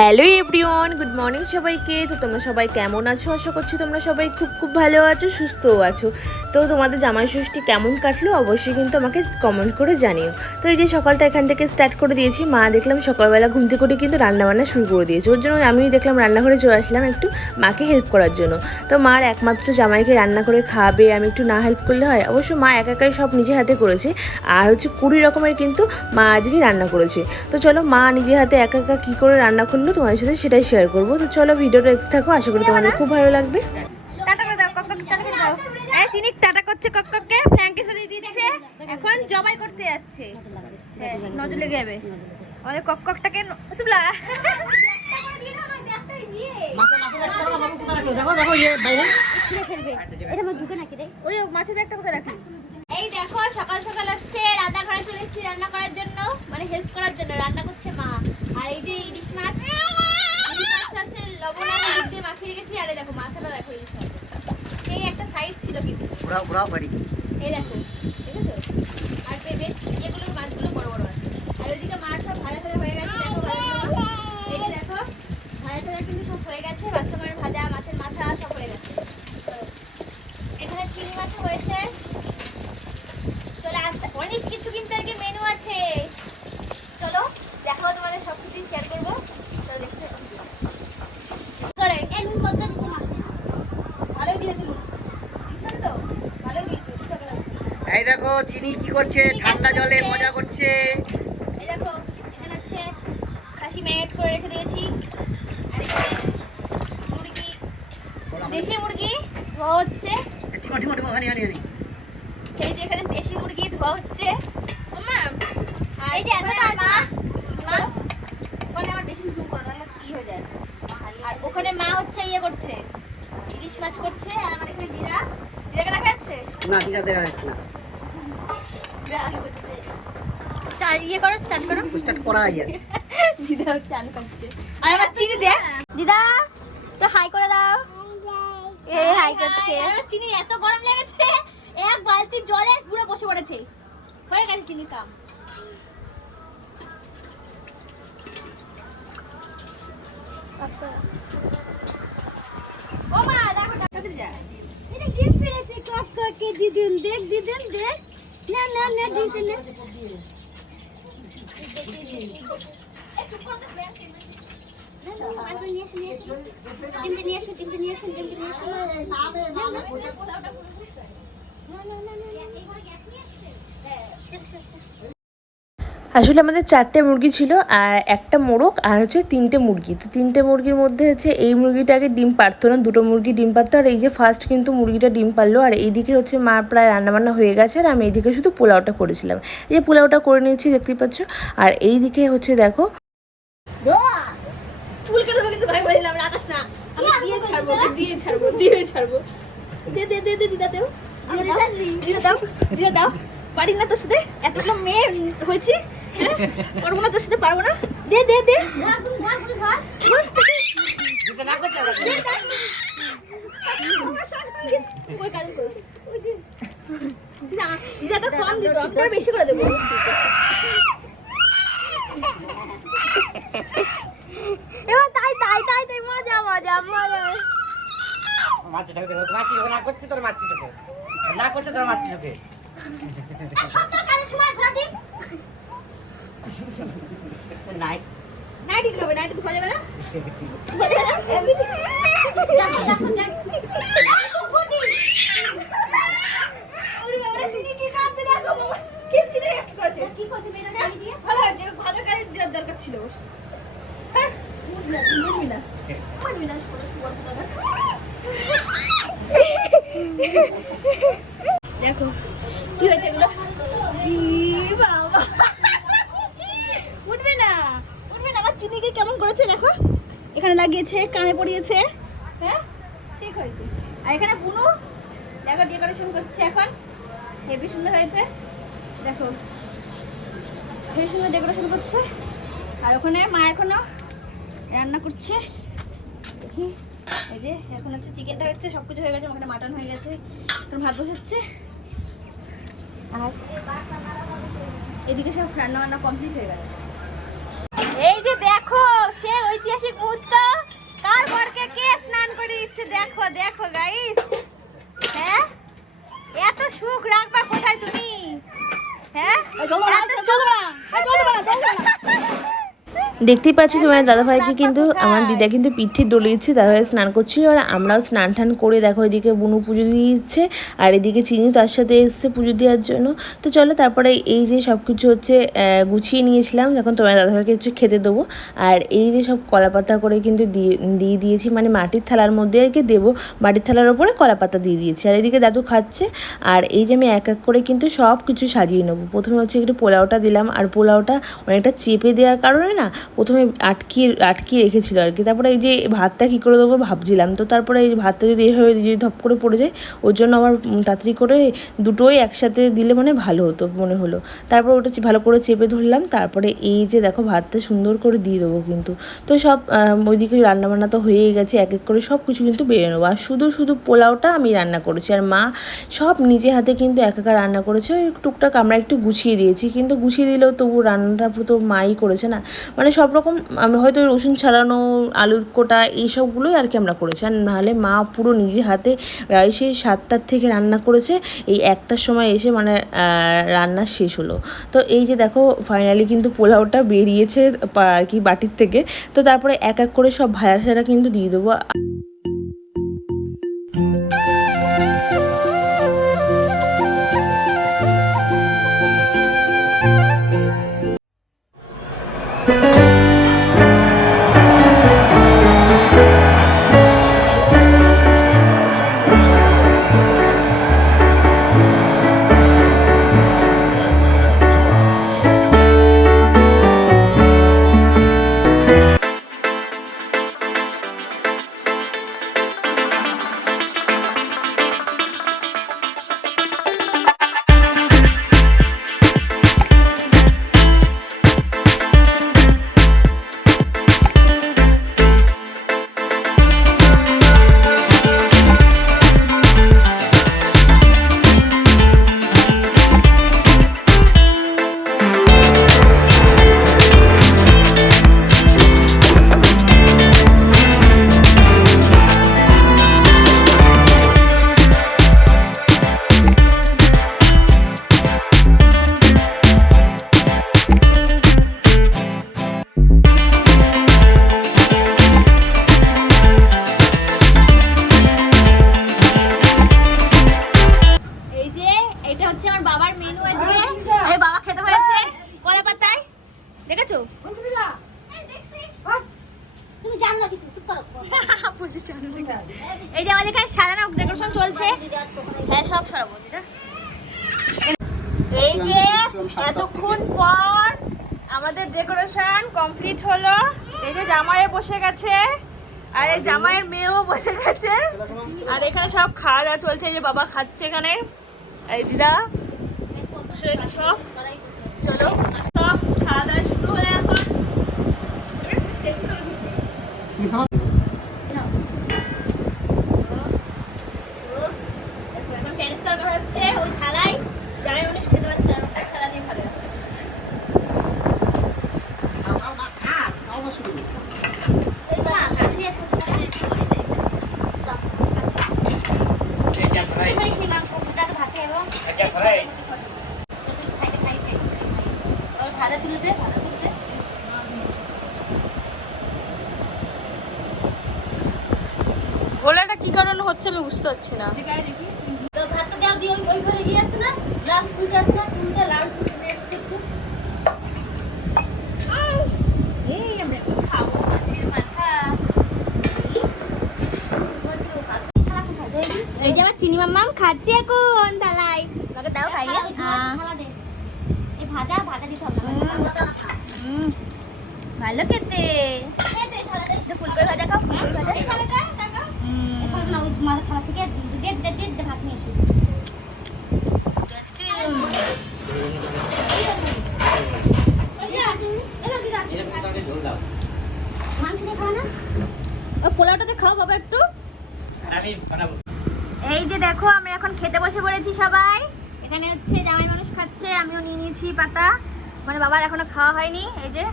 Hello everyone, good morning সবাইকে। তো তোমরা সবাই কেমন আছো? আশা করছি তোমরা সবাই খুব ভালো আছো, সুস্থও আছো। তো তোমাদের জামাই ষষ্ঠী কেমন কাটলো অবশ্যই কিন্তু আমাকে কমেন্ট করে জানিও। তো এই যে সকালটা এখান থেকে স্টার্ট করে দিয়েছি। মা দেখলাম সকালবেলা ঘুম থেকে উঠে কিন্তু রান্নাবান্না শুরু করে দিয়েছে। ওর জন্য আমি দেখলাম রান্নাঘরে চলে আসলাম একটু মাকে হেল্প করার জন্য। তো মার একমাত্র জামাইকে রান্না করে খাওয়াবে, আমি একটু না হেল্প করলে হয়? অবশ্য মা একাই সব নিজে হাতে করেছে। আর হচ্ছে 20 রকমের কিন্তু মা আজকে রান্না করেছে। তো চলো মা নিজে হাতে একা কী করে রান্না করলো তোমাদের সাথে সেটাই শেয়ার করবো। তো চলো ভিডিওটা দেখতে থাকো, আশা করি তোমাদের খুব ভালো লাগবে। টাটা করে দাও, কক কক টাটা করে দাও। এই চিনি টাটা করছে কক কককে, ফ্র্যাঙ্কি সাথে দিচ্ছে। এখন জবাই করতে যাচ্ছে। নজর লেগে যাবে। আমাদের কক ককটাকে সুবলা। মাছের ব্যাগটা বাবু কোথায় রাখলো? দেখো দেখো এই বাইরে ছিঁড়ে ফেলবে। এটা আমার ঢুকে নাকি রে? ওই মাছের ব্যাগটা কোথায় রাখলি? এই দেখো সকাল সকাল হচ্ছে রান্নাঘরে চলে এসেছি রান্না করার জন্য, মানে হেল্প করার জন্য। রান্না করছে মা। আর এই যে ইলিশ মাছ আছে, লবণ আর হলুদ দিয়ে মাখিয়ে রেখেছি। আরে দেখো মাথাটা দেখো ইলিশ মাছ, সেই একটা সাইজ ছিল কিন্তু। ঘোরাও বাড়ি। এই দেখো দেখেছো? আর বেশ এগুলো মাছগুলো বড় বড় আছে। আর ওইদিকে মাছ সব ভাজা ভাজা হয়ে গেছে। দেখো ভাজাগুলো, এই যে দেখো ভাজা ভাজা কিন্তু সব হয়ে গেছে। বাচ্চামার ভাজা, মাছের মাথা সব হয়ে গেছে। এখানে চিংড়ি মাছ হয়েছে। চলো আসতে অনেক কিছু কিন্তু আজকে মেনু আছে। চলো দেখাও, তোমাদের সব কিছু শেয়ার করবো। চলো দেখতে ভালোই দিয়েছিল তো, ভালোই দিয়েছিল। এই দেখো চিনি কি করছে, ঠান্ডা জলে মজা করছে। এই দেখো এখানে হচ্ছে খাসি ম্যারিনেট করে রেখে দিয়েছি। আর এখানে মুরগি, দেশি মুরগি ধোয়া হচ্ছে। ঠিমো হানি এই যে এখানে দেশি মুরগি ধোয়া হচ্ছে। এই যে এতটা মা ওখানে আমার দেশি জুম করা না কি হয়ে যায়। আর ওখানে মা হচ্ছে ইয়ে করছে, ইলিশ মাছ করছে। আর আমার এখানে দিদাকে দেখা যাচ্ছে না, দিদা দেখা যাচ্ছে না। ইয়ে করো, স্টার্ট করো। স্টার্ট করা আছে। দিদা চান করছে। আর আমার চিনি দেখ, দিদা তো হাই করে দাও। এই হাই করছে। চিনি এত গরম লেগেছে, এক বালতি জলে পুরো বসে পড়েছে। হয়ে গেছে চিনির কাম। ও মা দেখো টাকা যা। এটা কি পেরেছে কাকাকে দিদিন, দেখ দিদিন দেখ। না দিদিন না। আসলে আমাদের 4টে মুরগি ছিল আর একটা মোরগ আর হচ্ছে 3টে মুরগি। তো 3টে মুরগির মধ্যে হচ্ছে এই মুরগিটাকে ডিম পারতো না, 2টো মুরগি ডিম পারতো। আর এই যে ফার্স্ট কিন্তু মুরগিটা ডিম পারলো। আর এইদিকে হচ্ছে মা প্রায় রান্নাবান্না হয়ে গেছে আর আমি এইদিকে শুধু পোলাওটা করেছিলাম। এই যে পোলাওটা করে নিয়েছি দেখতেই পাচ্ছ। আর এইদিকে হচ্ছে দেখো চুল কেটে দেবো কিন্তু ভাই বলেছিলাম রাখাস না। আমি দিয়ে ছাড়বো দে দিদা দাও। পারি না তোর সাথে, এতগুলো মেয়ে হয়েছি, পারবো না তোর সাথে, পারবো না। দে দিদাটা কম দিত, আমি তার বেশি করে দেবো। এবার তাই মজা মাছটাকে দেখো, মাছি যখন না করছে তোর মাছি চোখে, না করছে তোর মাছি চোখে। সবটা কাজের সময় ফ্লাটি নাইটি খাবে, নাইটি ধোয়া যাবে না। দরকার ছিল দেখো কি হয়েছে এগুলো। বাবা উঠবে না আমার চিনিকে কেমন করেছে দেখো। এখানে লাগিয়েছে, কানে পড়িয়েছে। হ্যাঁ ঠিক হয়েছে। আর এখানে বুনু দেখো ডেকোরেশন করছে এখন, হেভি সুন্দর হয়েছে। দেখো হেভি সুন্দর ডেকোরেশন করছে। আর ওখানে মা এখনো রান্না করছে। দেখি এই যে এখন হচ্ছে চিকেনটা হচ্ছে, সব কিছু হয়ে গেছে। ওখানে মাটন হয়ে গেছে, এখন ভাত বসাচ্ছে। আর এদিকে সব রান্না বান্না কমপ্লিট হয়ে গেছে। এই যে দেখো সে ঐতিহাসিক দেখো দেখো গাইস, হ্যাঁ এত সুখ রাখবা কোথায় তুমি? হ্যাঁ দেখতেই পাচ্ছি তোমার দাদাভাইকে কিন্তু আমার দিদা কিন্তু পিঠে দলিয়েছে, দাদাভাই স্নান করছিল আর আমরাও স্নান টান করে দেখো এদিকে বুনু পুজো দিয়ে দিচ্ছে আর এদিকে চিনি তার সাথে এসছে পুজো দেওয়ার জন্য। তো চলো তারপরে এই যে সব কিছু হচ্ছে গুছিয়ে নিয়েছিলাম, এখন তোমার দাদাভাইকে হচ্ছে খেতে দেবো। আর এই যে সব কলাপাতা করে কিন্তু দিয়ে দিয়েছি, মানে মাটির থালার মধ্যে আর কি দেবো, মাটির থালার ওপরে কলাপাতা দিয়ে দিয়েছি। আর এদিকে দাদু খাচ্ছে আর এই যে আমি এক এক করে কিন্তু সব কিছু সাজিয়ে নেবো। প্রথমে হচ্ছে একটু পোলাওটা দিলাম, আর পোলাওটা অনেকটা চেপে দেওয়ার কারণে না প্রথমে আটকিয়ে রেখেছিল আর কি। তারপরে এই যে ভাতটা কী করে দেবো ভাবছিলাম, তো তারপরে এই ভাতটা যদি এভাবে যদি ধপ করে পড়ে যায়, ওর জন্য আবার তাড়াতাড়ি করে দুটোই একসাথে দিলে মানে ভালো হতো মনে হলো। তারপর ওটা ভালো করে চেপে ধরলাম, তারপরে এই যে দেখো ভাতটা সুন্দর করে দিয়ে দেবো কিন্তু। তো সব ওইদিকে রান্নাবান্না তো হয়েই গেছে, এক এক করে সব কিছু কিন্তু বেড়ে নেবো। আর শুধু পোলাওটা আমি রান্না করেছি, আর মা সব নিজে হাতে কিন্তু একা রান্না করেছে। ওই টুকটাক আমরা একটু গুছিয়ে দিয়েছি, কিন্তু গুছিয়ে দিলেও তবু রান্নাটা পুরো তো মাই করেছে না, মানে সব রকম আমি হয়তো রসুন ছাড়ানো, আলুর কোটা এইসবগুলোই আর কি আমরা করেছি। আর নাহলে মা পুরো নিজে হাতে সেই 7টার থেকে রান্না করেছে, এই 1টার সময় এসে মানে রান্না শেষ হলো। তো এই যে দেখো ফাইনালি কিন্তু পোলাওটা বেরিয়েছে আর কি বাটির থেকে। তো তারপরে এক এক করে সব ভাজা সাজা কিন্তু দিয়ে দেবো। এই যে আমাদের এখানে সাজানো ডেকোরেশন চলছে, হ্যাঁ সব সরাবো যেটা। এই যে এতক্ষণ পর আমাদের ডেকোরেশন কমপ্লিট হলো। এই যে জামাইয়ে বসে গেছে আর এই জামাইয়ের মেয়েও বসে গেছে, আর এখানে সব খাওয়া দাওয়া চলছে। এই যে বাবা খাচ্ছে এখানে, এই দিদা সব। চলো সব খাওয়া দাওয়া শুরু হয়ে এখন ট্রান্সফার করা হচ্ছে ওই থালায়, যারা উনি খেতে পারছে থালা দিয়ে খাবে। ভাজা তুলে দে, ভাজা তুলে দে। গোলাটা কি কারণে হচ্ছে আমি বুঝতে পারছি না। তো ভাতটা দেওয়া দিয়ে ওই ঘরে গিয়ে আছে না, লাল ফুলটা আছে না, ফুলটা লাল ফুল নিয়ে একটু এই আমরা খাবো মাছের মাথা। এই যে আমার চিনি মাম্মা খাচ্ছে এখন ডালাই, আমাকে দাও খাইয়ে। এই ভাজা ভাজা দিতে হবে, ভালো খেতে। ফুলকপি ভাজা খাও, ফুলকপি ভাজা মাথা থালা থেকে ভাত নিয়ে এসো। পোলাওটাতে খাও বাবা একটু। এই যে দেখো আমরা এখন খেতে বসে পড়েছি সবাই। এখানে হচ্ছে জামাই মানুষ খাচ্ছে, আমিও নিয়ে নিয়েছি পাতা, মানে বাবার এখনো খাওয়া হয়নি। এই যে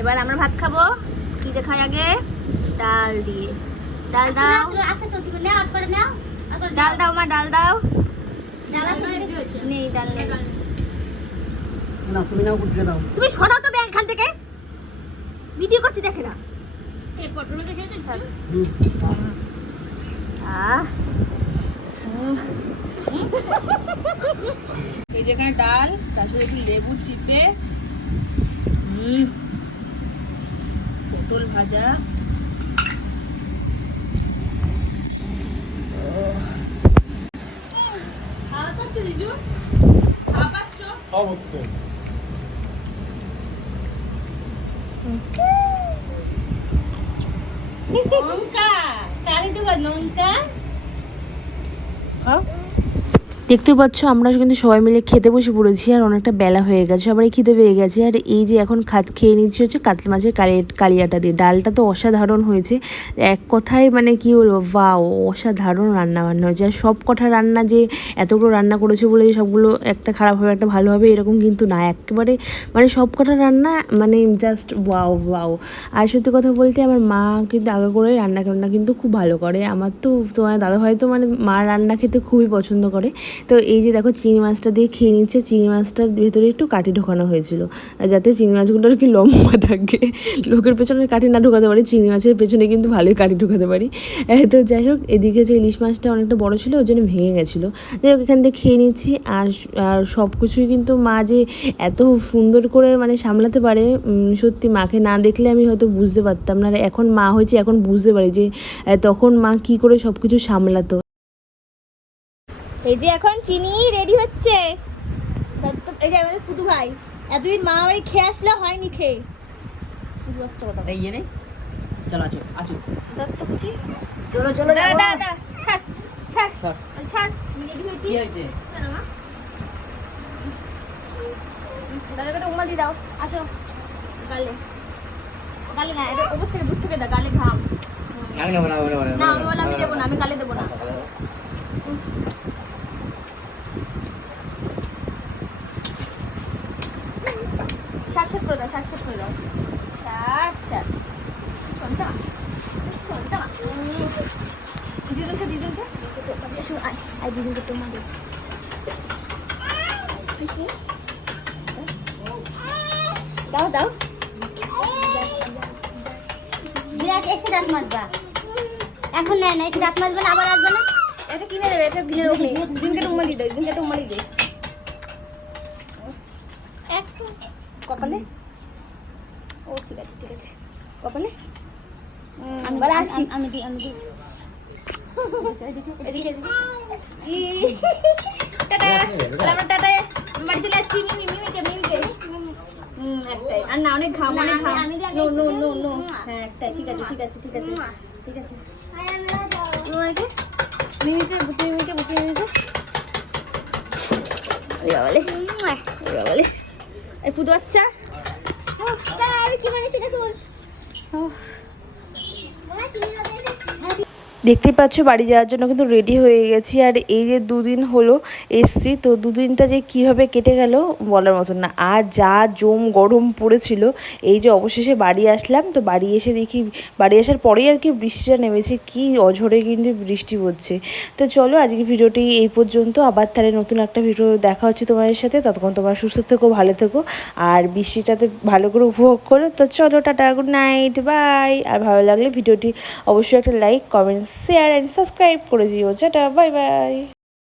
এবার আমরা ভাত খাবো। কি দেখায় আগে? ডাল দিয়ে। ডাল দাও। ডাল দাও মা, ডাল দাও। নেই ডাল নেই। না তুমি নাও গুটিয়ে দাও। তুমি সরাও তো ব্যাগ এখান থেকে। ভিডিও করছি দেখে না। আহ এই যেখানে ডাল, তার সাথে একটু লেবু চিপে, পটল ভাজা, খাওয়া পাচ্ছ জিজু? খাওয়া পাচ্ছ? অবশ্যই। লঙ্কা কারি দেবা লঙ্কা। দেখতে পাচ্ছ আমরা কিন্তু সবাই মিলে খেতে বসে পড়েছি আর অনেকটা বেলা হয়ে গেছে, সবারই খিদে পেয়ে গেছে। আর এই যে এখন খেয়ে নিচ্ছি হচ্ছে কাতলা মাছের কালিয়াটা দিয়ে। ডালটা তো অসাধারণ হয়েছে, এক কথায় মানে কি বলবো, ওয়াও, অসাধারণ রান্না বান্না হয়েছে। আর সব কটা রান্না যে এতগুলো রান্না করেছে বলে যে সবগুলো একটা খারাপ হবে একটা ভালো হবে এরকম কিন্তু না, একেবারে মানে সব কটা রান্না মানে জাস্ট ওয়াও ওয়াও। আর সত্যি কথা বলতে আমার মা কিন্তু আগা করে রান্না কিন্তু খুব ভালো করে। আমার তো তোমার দাদা ভাই তো মানে মার রান্না খেতে খুবই পছন্দ করে। তো এই যে দেখো চিংড়ি মাছটা দিয়ে খেয়ে নিচ্ছে। চিংড়ি মাছটার ভেতরে একটু কাঠি ঢোকানো হয়েছিল যাতে চিংড়ি মাছগুলো আর কি লম্বা থাকে, লোকের পেছনে কাঠি না ঢোকাতে পারি, চিংড়ি মাছের পেছনে কিন্তু ভালোই কাঠি ঢোকাতে পারি। তো যাই হোক, এদিকে যে ইলিশ মাছটা অনেকটা বড় ছিল ওই জন্য ভেঙে গেছিলো। যাই হোক, এখান থেকে খেয়ে নিচ্ছি। আর সব কিছুই কিন্তু মা যে এত সুন্দর করে মানে সামলাতে পারে, সত্যি মাকে না দেখলে আমি হয়তো বুঝতে পারতাম না। আর এখন মা হয়েছে, এখন বুঝতে পারি যে তখন মা কি করে সব কিছু সামলাতো। এই যে এখন চিনি রেডি হচ্ছে। এই যে আমাদের পুতু ভাই এতদিন মা বাড়ি খেয়ে আসলে হয়নি খেয়ে। পুতু বাচ্চা কথা এই ইয়ে নেই, চলো আছো আছো। চলো চলো দাদা দাদা ছাড় ছাড় সর। ছাড়। আমি রেডি হয়েছি। কি হয়েছে? দাদাকে একটা উমা দিয়ে দাও। আসো গালে গালে না, এটা ওপর থেকে দূর থেকে দাও, গালে ঘাম। আমি নেবো না, না আমি বলে আমি দেবো না, আমি গালে দেবো না। ষাট করে দাও, ষাট করে দাও, ষাট শোনতা শোনতা দিদুনকে আই দিদুনকে তোমার দাও দাও। বিরাট এসে দাঁত মাজবা। এখন নেয় না, এসে দাঁত মাজবে না, আবার আসবে না। এটা কিনে দেবে, এটা কিনে দেবো। দিদুনকে একটা উমালি দেয়, দিদুনকে একটা উমালি দেয়। একটু কপালে। ও ঠিক আছে ঠিক আছে, কপালে। আমি বলে আসি। আমি দিই এদিকে এদিকে। টাটা আমরা টাটা বাড়ি চলে আসছি। মিমিকে একটাই আর না, অনেক ঘাম অনেক ঘাম। নো নো নো নো, হ্যাঁ একটাই, ঠিক আছে ঠিক আছে ঠিক আছে ঠিক আছে। তোমাকে মিমিকে বুঝে বলে বলে এই পুদু বাচ্চা। দেখতে পাচ্ছ বাড়ি যাওয়ার জন্য কিন্তু রেডি হয়ে গেছি। আর এই যে দুদিন হলো এসছি, তো দুদিনটা যে কীভাবে কেটে গেল বলার মতন না। আর যা গরম পড়েছিল, এই যে অবশেষে বাড়ি আসলাম। তো বাড়ি এসে দেখি, বাড়ি আসার পরেই আর কি বৃষ্টিটা নেমেছে, কি অঝরে কিন্তু বৃষ্টি পড়ছে। তো চলো আজকে ভিডিওটি এই পর্যন্ত, আবার তাহলে নতুন একটা ভিডিও দেখা হচ্ছে তোমাদের সাথে। ততক্ষণ তোমরা সুস্থ থেকো, ভালো থেকো, আর বৃষ্টিটাতে ভালো করে উপভোগ করো। তো চলো টাটা, গুড নাইট, বাই। আর ভালো লাগলে ভিডিওটি অবশ্যই একটা like, comment, share and subscribe করে দিও। Tata, bye bye.